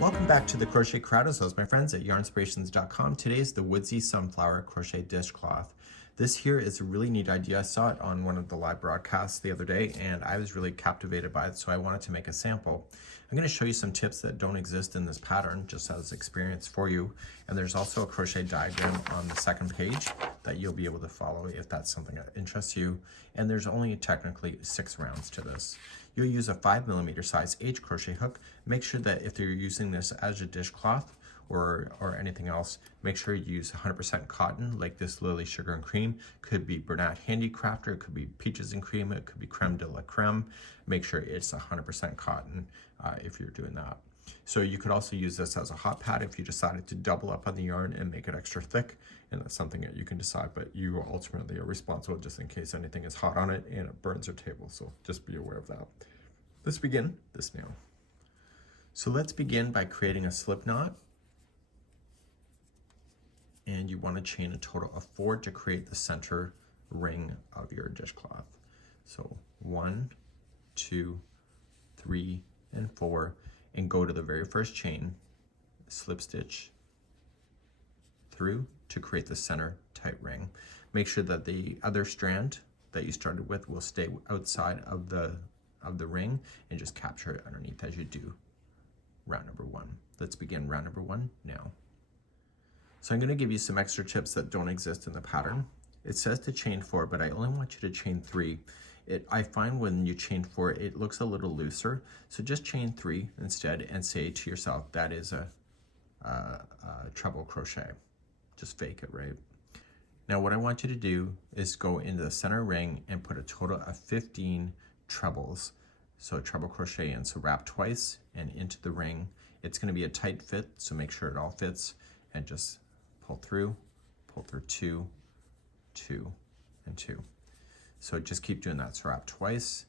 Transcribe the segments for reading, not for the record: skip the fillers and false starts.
Welcome back to the Crochet Crowd, as well as my friends at Yarnspirations.com. Today is the Woodsy Sunflower Crochet Dishcloth. This here is a really neat idea. I saw it on one of the live broadcasts the other day and I was really captivated by it, so I wanted to make a sample. I'm going to show you some tips that don't exist in this pattern, just as experience for you. And there's also a crochet diagram on the second page that you'll be able to follow if that's something that interests you. And there's only technically 6 rounds to this. You'll use a 5mm size H crochet hook. Make sure that if you're using this as a dishcloth or anything else, make sure you use 100% cotton, like this Lily Sugar and Cream. Could be Bernat Handicrafter, it could be Peaches and Cream, it could be Creme de la Creme. Make sure it's 100% cotton if you're doing that. So you could also use this as a hot pad if you decided to double up on the yarn and make it extra thick, and that's something that you can decide, but you ultimately are responsible just in case anything is hot on it and it burns your table, so just be aware of that. Let's begin this now. So let's begin by creating a slip knot, and you want to chain a total of 4 to create the center ring of your dishcloth. So 1, 2, 3, and 4, and go to the very first chain, slip stitch through to create the center tight ring. Make sure that the other strand that you started with will stay outside of the ring, and just capture it underneath as you do round number 1. Let's begin round number 1 now. So I'm going to give you some extra tips that don't exist in the pattern. It says to chain 4, but I only want you to chain 3. I find when you chain 4, it looks a little looser. So just chain 3 instead and say to yourself, that is a treble crochet. Just fake it, right? Now what I want you to do is go into the center ring and put a total of 15 trebles. So treble crochet in, so wrap twice and into the ring. It's going to be a tight fit, so make sure it all fits, and just pull through 2, 2, and 2. So just keep doing that. So wrap twice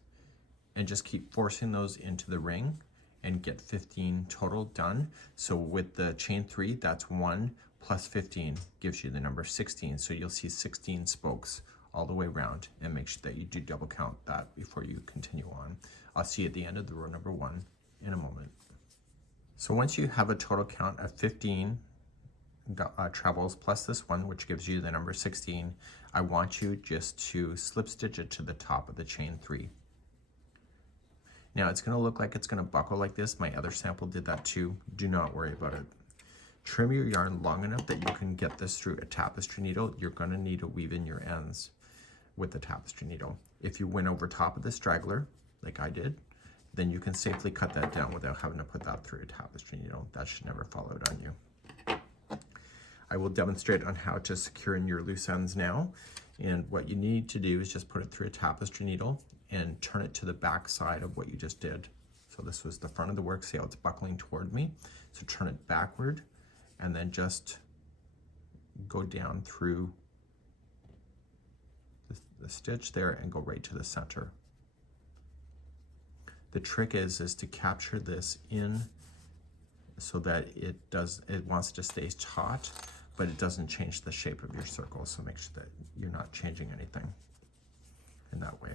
and just keep forcing those into the ring and get 15 total done. So with the chain 3, that's 1 plus 15 gives you the number 16. So you'll see 16 spokes all the way around, and make sure that you do double count that before you continue on. I'll see you at the end of the row number 1 in a moment. So once you have a total count of 15 trebles plus this one, which gives you the number 16, I want you just to slip stitch it to the top of the chain 3. Now it's going to look like it's going to buckle like this. My other sample did that too. Do not worry about it. Trim your yarn long enough that you can get this through a tapestry needle. You're going to need to weave in your ends with the tapestry needle. If you went over top of the straggler, like I did, then you can safely cut that down without having to put that through a tapestry needle. That should never fall out on you. I will demonstrate on how to secure in your loose ends now. And what you need to do is just put it through a tapestry needle and turn it to the back side of what you just did. So this was the front of the work. See how it's buckling toward me? So turn it backward and then just go down through the stitch there and go right to the center. The trick is to capture this in so that it wants to stay taut, but it doesn't change the shape of your circle. So make sure that you're not changing anything in that way.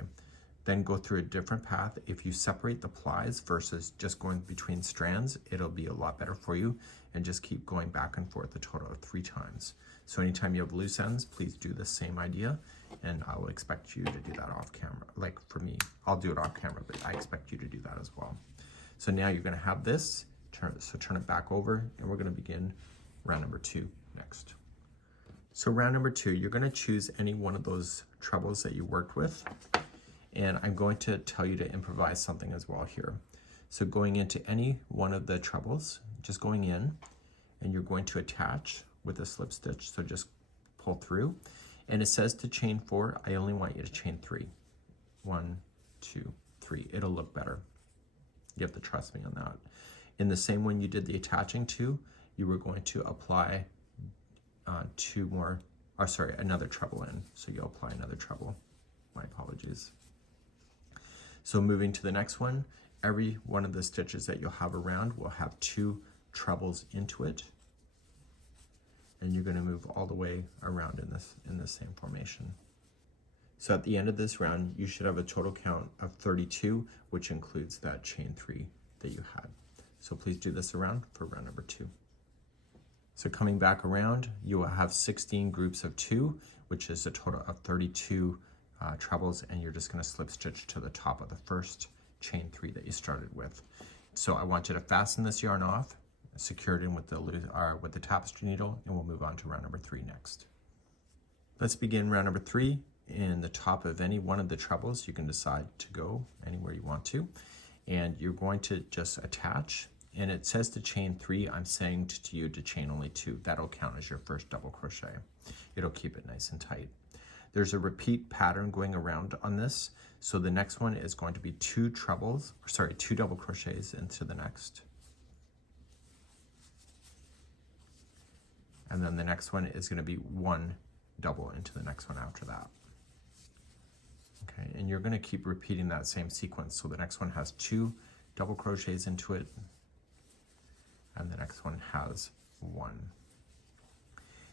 Then go through a different path. If you separate the plies versus just going between strands, it'll be a lot better for you, and just keep going back and forth a total of 3 times. So anytime you have loose ends, please do the same idea, and I will expect you to do that off camera. Like for me, I'll do it off camera, but I expect you to do that as well. So now you're going to have this, turn it back over, and we're going to begin round number 2 next. So round number 2, you're going to choose any one of those trebles that you worked with, and I'm going to tell you to improvise something as well here. So going into any one of the trebles, just going in, and you're going to attach with a slip stitch. So just pull through, and it says to chain 4. I only want you to chain 3. 1, 2, 3. It'll look better. You have to trust me on that. In the same one you did the attaching to, you were going to apply another treble in. So you'll apply another treble. My apologies. So moving to the next one, every one of the stitches that you'll have around will have 2 trebles into it, and you're going to move all the way around in this same formation. So at the end of this round, you should have a total count of 32, which includes that chain 3 that you had. So please do this around for round number 2. So coming back around, you will have 16 groups of 2, which is a total of 32 trebles, and you're just going to slip stitch to the top of the first chain 3 that you started with. So I want you to fasten this yarn off, secure it in with the tapestry needle, and we'll move on to round number 3 next. Let's begin round number 3. In the top of any one of the trebles, you can decide to go anywhere you want to, and you're going to just attach. And it says to chain 3, I'm saying to you to chain only 2. That'll count as your first double crochet. It'll keep it nice and tight. There's a repeat pattern going around on this. So the next one is going to be 2 double crochets into the next. And then the next one is going to be 1 double into the next one after that. Okay, and you're going to keep repeating that same sequence. So the next one has 2 double crochets into it, and the next one has 1.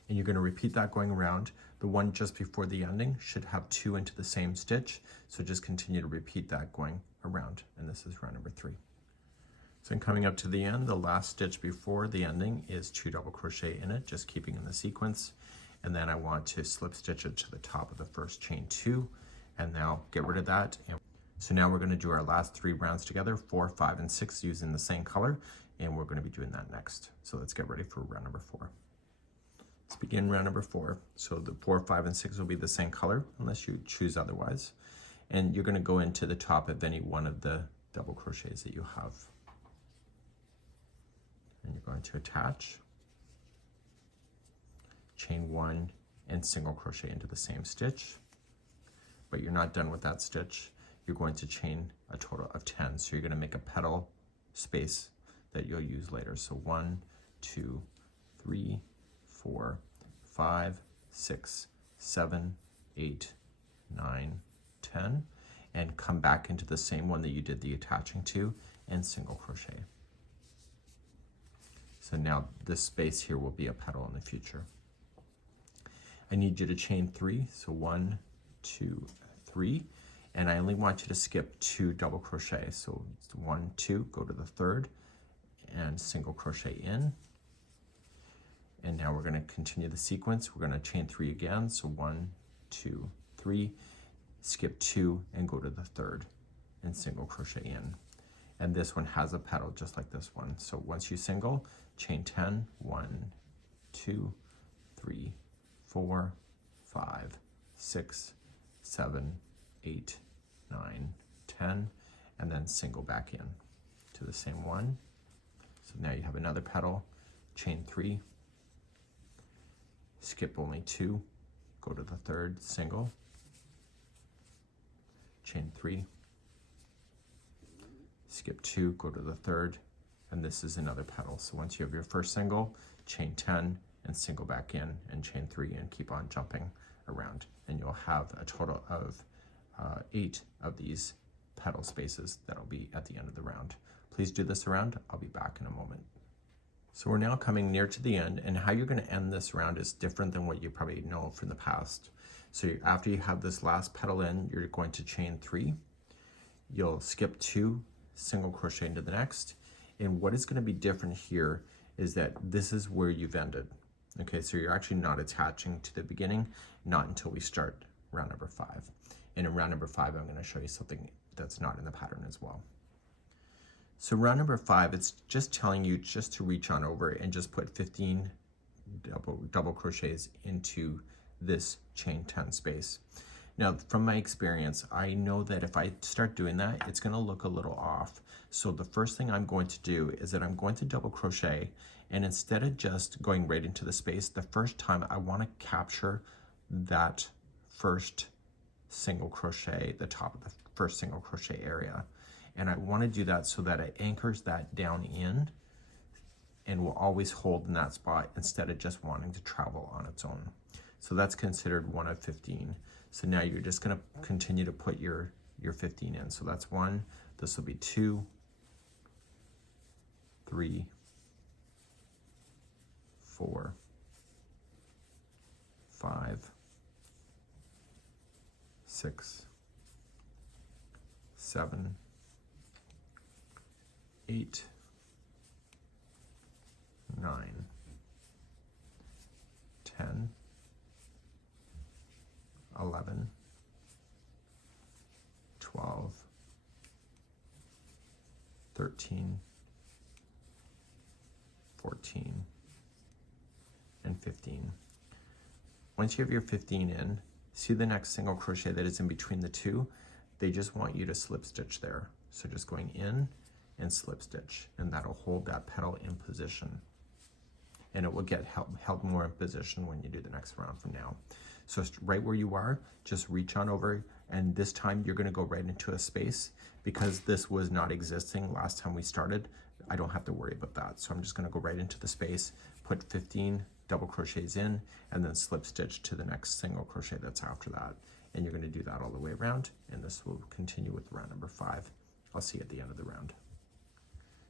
And you're going to repeat that going around. The one just before the ending should have 2 into the same stitch, so just continue to repeat that going around, and this is round number 3. So in coming up to the end, the last stitch before the ending is 2 double crochet in it, just keeping in the sequence, and then I want to slip stitch it to the top of the first chain 2, and now get rid of that. And so now we're going to do our last 3 rounds together, 4, 5, and 6, using the same color, and we're going to be doing that next. So let's get ready for round number 4. Let's begin round number 4. So the 4, 5, and 6 will be the same color unless you choose otherwise. And you're going to go into the top of any one of the double crochets that you have. And you're going to attach, chain 1, and single crochet into the same stitch. But you're not done with that stitch. You're going to chain a total of 10. So you're going to make a petal space that you'll use later. So 1, 2, 3, 4, 5, 6, 7, 8, 9, 10, and come back into the same one that you did the attaching to and single crochet. So now this space here will be a petal in the future. I need you to chain 3, so 1, 2, 3, and I only want you to skip 2 double crochet. So 1, 2, go to the third and single crochet in. And now we're going to continue the sequence. We're going to chain 3 again. So 1, 2, 3, skip 2 and go to the third and single crochet in. And this one has a petal just like this one. So once you single, chain 10, 1, 2, 3, 4, 5, 6, 7, 8, 9, 10, and then single back in to the same one. So now you have another petal, chain 3, skip only 2, go to the third, single, chain 3, skip 2, go to the third, and this is another petal. So once you have your first single, chain 10 and single back in and chain 3 and keep on jumping around, and you'll have a total of 8 of these petal spaces that'll be at the end of the round. Please do this around. I'll be back in a moment. So we're now coming near to the end, and how you're going to end this round is different than what you probably know from the past. So after you have this last petal in, you're going to chain 3. You'll skip 2, single crochet into the next, and what is going to be different here is that this is where you've ended. Okay, so you're actually not attaching to the beginning, not until we start round number 5. And in round number 5, I'm going to show you something that's not in the pattern as well. So round number 5, it's just telling you just to reach on over and just put 15 double crochets into this chain 10 space. Now, from my experience, I know that if I start doing that, it's going to look a little off. So the first thing I'm going to do is that I'm going to double crochet, and instead of just going right into the space, the first time I want to capture that first single crochet, the top of the first single crochet area. And I want to do that so that it anchors that down in and will always hold in that spot instead of just wanting to travel on its own. So that's considered 1 of 15. So now you're just going to continue to put your 15 in. So that's 1, this will be 2, 3, 4, 5, 6, 7, 8, 9, 10, 11, 12, 13, 14, and 15. Once you have your 15 in, see the next single crochet that is in between the two? They just want you to slip stitch there. So just going in and slip stitch, and that'll hold that petal in position. And it will get held more in position when you do the next round from now. So right where you are, just reach on over, and this time you're gonna go right into a space. Because this was not existing last time we started, I don't have to worry about that. So I'm just gonna go right into the space, put 15 double crochets in, and then slip stitch to the next single crochet that's after that. And you're gonna do that all the way around, and this will continue with round number 5. I'll see you at the end of the round.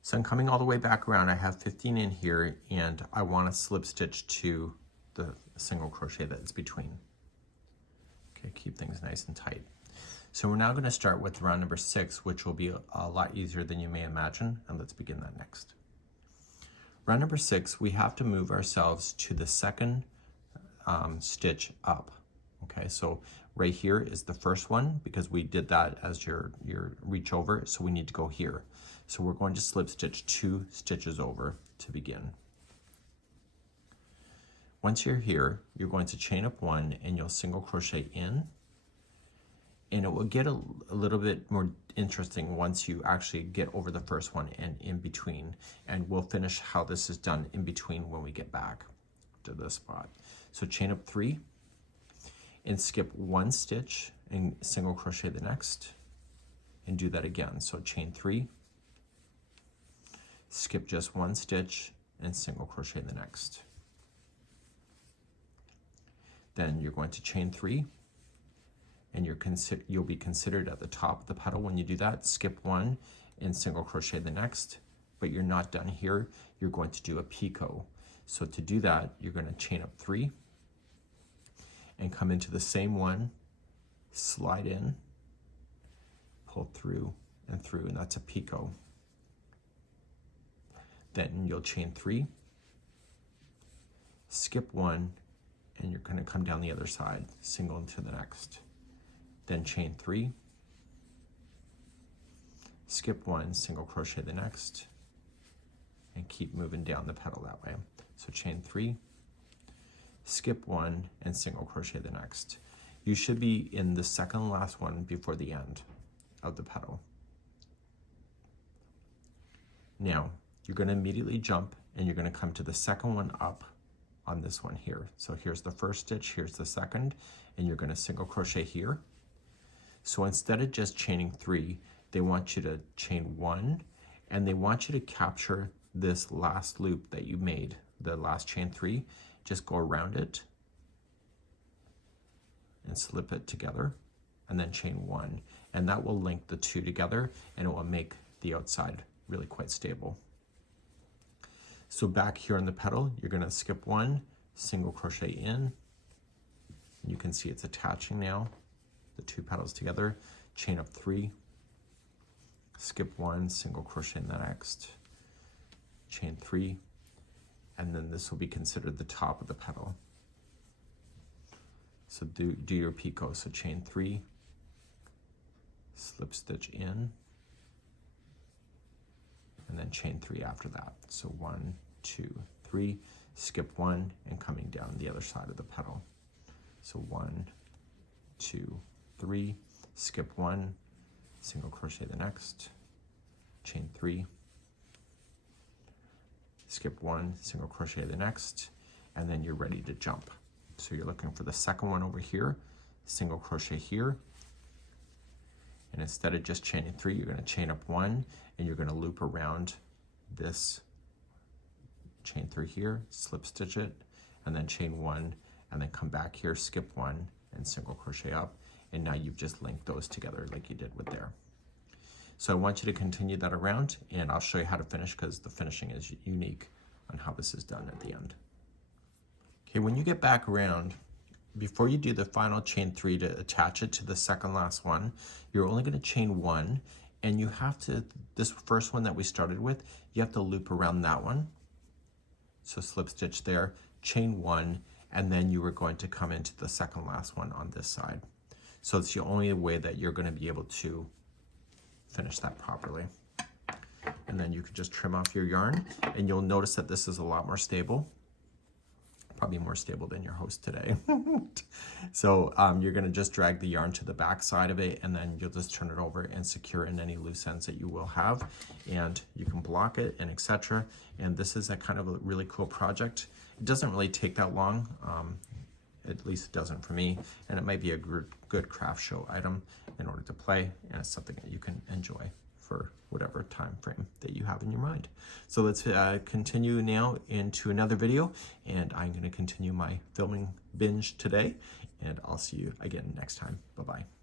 So I'm coming all the way back around. I have 15 in here, and I want to slip stitch to the single crochet that's between. Okay, keep things nice and tight. So we're now going to start with round number 6, which will be a lot easier than you may imagine, and let's begin that next. Round number 6, we have to move ourselves to the second stitch up. Okay, so right here is the first one, because we did that as your reach over, so we need to go here. So we're going to slip stitch 2 stitches over to begin. Once you're here, you're going to chain up 1 and you'll single crochet in, and it will get a little bit more interesting once you actually get over the first one and in between, and we'll finish how this is done in between when we get back to this spot. So chain up 3 and skip 1 stitch and single crochet the next, and do that again. So chain 3, skip just 1 stitch and single crochet the next. Then you're going to chain 3, and you'll be considered at the top of the petal when you do that. Skip 1 and single crochet the next, but you're not done here. You're going to do a picot. So to do that, you're going to chain up 3 and come into the same one, slide in, pull through, and that's a picot. Then you'll chain 3, skip 1, and you're going to come down the other side, single into the next. Then chain 3, skip 1, single crochet the next, and keep moving down the petal that way. So chain 3, skip 1, and single crochet the next. You should be in the second last one before the end of the petal. Now you're going to immediately jump, and you're going to come to the second one up on this one here. So here's the first stitch, here's the second, and you're going to single crochet here. So instead of just chaining 3, they want you to chain 1, and they want you to capture this last loop that you made, the last chain 3. Just go around it and slip it together, and then chain 1, and that will link the 2 together, and it will make the outside really quite stable. So back here on the petal, you're going to skip 1, single crochet in. You can see it's attaching now, the 2 petals together. Chain up 3, skip 1, single crochet in the next, chain 3, and then this will be considered the top of the petal. So do your picot. So chain 3, slip stitch in, and then chain 3 after that. So 1, 2, 3, skip 1, and coming down the other side of the petal. So 1, 2, 3, skip 1, single crochet the next, chain 3, skip 1, single crochet the next, and then you're ready to jump. So you're looking for the second one over here, single crochet here, and instead of just chaining 3, you're going to chain up 1, and you're going to loop around this, chain 3 here, slip stitch it, and then chain 1, and then come back here, skip 1, and single crochet up, and now you've just linked those together like you did with there. So I want you to continue that around, and I'll show you how to finish, because the finishing is unique on how this is done at the end. Okay, when you get back around, before you do the final chain 3 to attach it to the second last one, you're only going to chain 1, and you have to, this first one that we started with, you have to loop around that one, So slip stitch there, chain 1, and then you are going to come into the second last one on this side. So it's the only way that you're going to be able to finish that properly. And then you can just trim off your yarn, and you'll notice that this is a lot more stable, probably more stable than your host today. So you're going to just drag the yarn to the back side of it, and then you'll just turn it over and secure in any loose ends that you will have, and you can block it and etc. And this is a kind of a really cool project. It doesn't really take that long, at least it doesn't for me, and it might be a good craft show item in order to play, and it's something that you can enjoy for whatever time frame that you have in your mind. So let's continue now into another video, and I'm going to continue my filming binge today, and I'll see you again next time. Bye-bye.